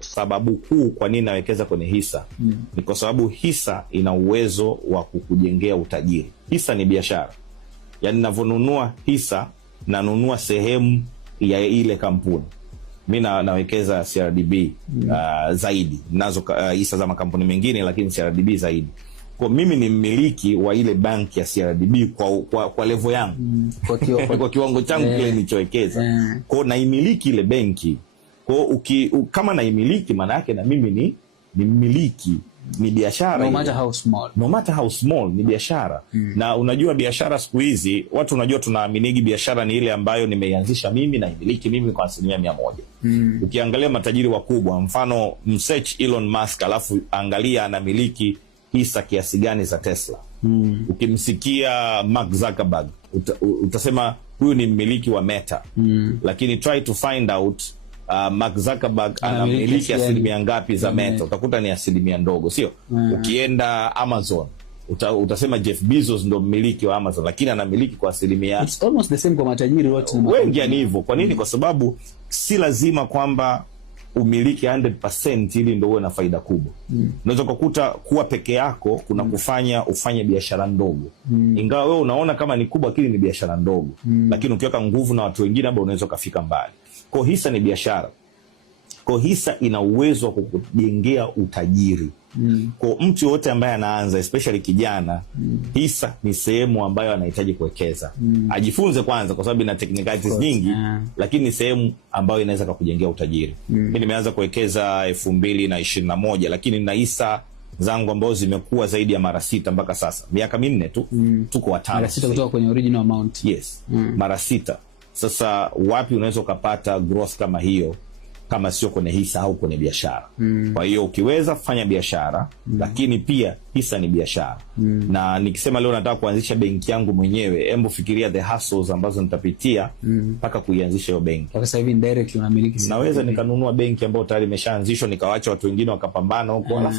sababu kuu kwa nini nawekeza kwenye hisa ni kwa sababu hisa ina uwezo wa kukujengea utajiri. Hisa ni biashara, yani ninavyonunua hisa nanunua sehemu ya ile kampuni. Mimi nawekeza CRDB zaidi, nazo hisa za makampuni mengine, lakini CRDB zaidi. Kwa mimi ni mmiliki wa ile banki ya CRDB kwa level yangu, kwa kiwango changu kile nilichowekeza. Kwa naimiliki ile benki. Kwa kama naimiliki, maana yake na mimi ni mmiliki, ni biashara. No matter how small. No matter how small, ni biashara. Na unajua biashara siku hizi, watu unajua tunaaminigi biashara ni ile ambayo nimeianzisha mimi na imiliki mimi kwa 100%. Ukiangalia matajiri wakubwa, mfano msearch Elon Musk, alafu angalia anamiliki hisa kiasi gani za Tesla. Ukimsikia Mark Zuckerberg, utasema huyu ni mmiliki wa Meta. Lakini try to find out Mark Zuckerberg anamiliki asilimia ngapi za Meta, utakuta ni asilimia ndogo, sio? Ukienda Amazon, utasema Jeff Bezos ndo mmiliki wa Amazon, lakini anamiliki kwa asilimia. It's almost the same kwa matajiri wote. Wengi ni hivyo. Kwa nini? Kwa sababu si lazima kwamba umiliki 100% ili ndio uwe na faida kubwa. Unaweza kukuta kuwa peke yako kuna kufanya ufanye biashara ndogo. Ingawa wewe unaona kama ni kubwa, lakini ni biashara ndogo. Lakini ukiweka nguvu na watu wengine, labda unaweza kufika mbali. Kwa hisa ni biashara. Kwa hisa ina uwezo wa kukujengea utajiri. Kwa mtu yote ambaye anaanza, especially kijana, hisa ni sehemu ambayo anahitaji kuwekeza. Ajifunze kwanza, kwa sababu ina technicalities nyingi, lakini ni sehemu ambayo inaweza kukujengea utajiri. Mimi nimeanza kuwekeza 2021, lakini nina hisa zangu ambazo zimekuwa zaidi ya mara 6 mpaka sasa. Miaka 4 tu, tuko watano. Mara 6 kutoka kwenye original amount. Yes, mara 6. Sasa wapi unaweza ukapata growth kama hiyo kama sio kwenye hisa au kwenye biashara? Kwa hiyo ukiweza fanya biashara, lakini pia hisa ni biashara. Na nikisema leo nataka kuanzisha benki yangu mwenyewe, hebu fikiria the hustles ambazo nitapitia mpaka kuianzisha hiyo benki. Kwa sasa hivi indirectly unamiliki. Naweza nikanunua benki ambayo tayari imeshaanzishwa, nikawaacha watu wengine wakapambana huko.